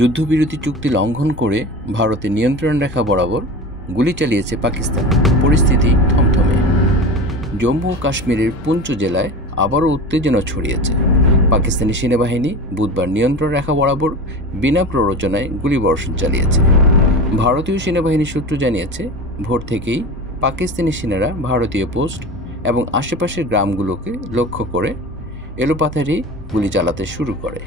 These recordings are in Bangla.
যুদ্ধবিরতি চুক্তি লঙ্ঘন করে ভারতের নিয়ন্ত্রণ রেখা বরাবর গুলি চালিয়েছে পাকিস্তান। পরিস্থিতি থমথমে। জম্মু ও কাশ্মীরের পুঞ্চ জেলায় আবারও উত্তেজনা ছড়িয়েছে। পাকিস্তানি সেনাবাহিনী বুধবার নিয়ন্ত্রণ রেখা বরাবর বিনা প্ররোচনায় গুলিবর্ষণ চালিয়েছে। ভারতীয় সেনাবাহিনীর সূত্র জানিয়েছে, ভোর থেকেই পাকিস্তানি সেনারা ভারতীয় পোস্ট এবং আশেপাশের গ্রামগুলোকে লক্ষ্য করে এলোপাথারি গুলি চালাতে শুরু করে।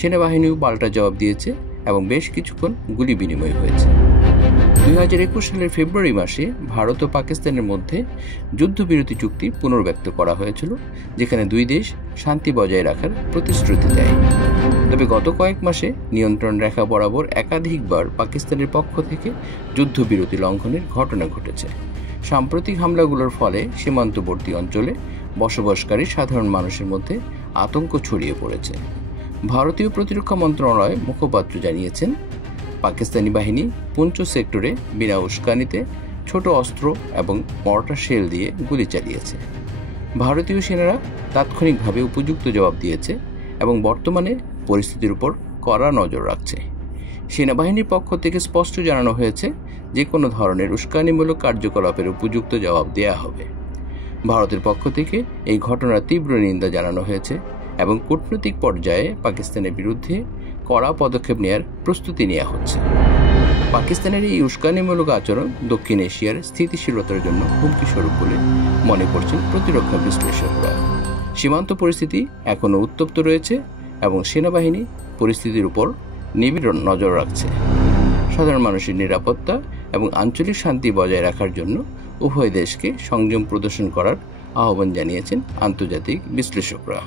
সেনাবাহিনীও পাল্টা জবাব দিয়েছে এবং বেশ কিছুক্ষণ গুলি বিনিময় হয়েছে। 2021 সালের ফেব্রুয়ারি মাসে ভারত ও পাকিস্তানের মধ্যে যুদ্ধবিরতি চুক্তি পুনর্ব্যক্ত করা হয়েছিল, যেখানে দুই দেশ শান্তি বজায় রাখার প্রতিশ্রুতি দেয়। তবে গত কয়েক মাসে নিয়ন্ত্রণ রেখা বরাবর একাধিকবার পাকিস্তানের পক্ষ থেকে যুদ্ধবিরতি লঙ্ঘনের ঘটনা ঘটেছে। সাম্প্রতিক হামলাগুলোর ফলে সীমান্তবর্তী অঞ্চলে বসবাসকারী সাধারণ মানুষের মধ্যে আতঙ্ক ছড়িয়ে পড়েছে। ভারতীয় প্রতিরক্ষা মন্ত্রণালয় মুখপাত্র জানিয়েছেন, পাকিস্তানি বাহিনী পুঞ্চ সেক্টরে বিনা উস্কানিতে ছোট অস্ত্র এবং মর্টার শেল দিয়ে গুলি চালিয়েছে। ভারতীয় সেনারা তাৎক্ষণিকভাবে উপযুক্ত জবাব দিয়েছে এবং বর্তমানে পরিস্থিতির উপর কড়া নজর রাখছে। সেনাবাহিনীর পক্ষ থেকে স্পষ্ট জানানো হয়েছে, যে কোনো ধরনের উস্কানিমূলক কার্যকলাপের উপযুক্ত জবাব দেয়া হবে। ভারতের পক্ষ থেকে এই ঘটনার তীব্র নিন্দা জানানো হয়েছে এবং কূটনৈতিক পর্যায়ে পাকিস্তানের বিরুদ্ধে কড়া পদক্ষেপ নেওয়ার প্রস্তুতি নেওয়া হচ্ছে। পাকিস্তানের এই উস্কানিমূলক আচরণ দক্ষিণ এশিয়ার স্থিতিশীলতার জন্য হুমকি স্বরূপ বলে মনে করছেন প্রতিরক্ষা বিশ্লেষকরা। সীমান্ত পরিস্থিতি এখনও উত্তপ্ত রয়েছে এবং সেনাবাহিনী পরিস্থিতির উপর নিবিড় নজর রাখছে। সাধারণ মানুষের নিরাপত্তা এবং আঞ্চলিক শান্তি বজায় রাখার জন্য উভয় দেশকে সংযম প্রদর্শন করার আহ্বান জানিয়েছেন আন্তর্জাতিক বিশ্লেষকরা।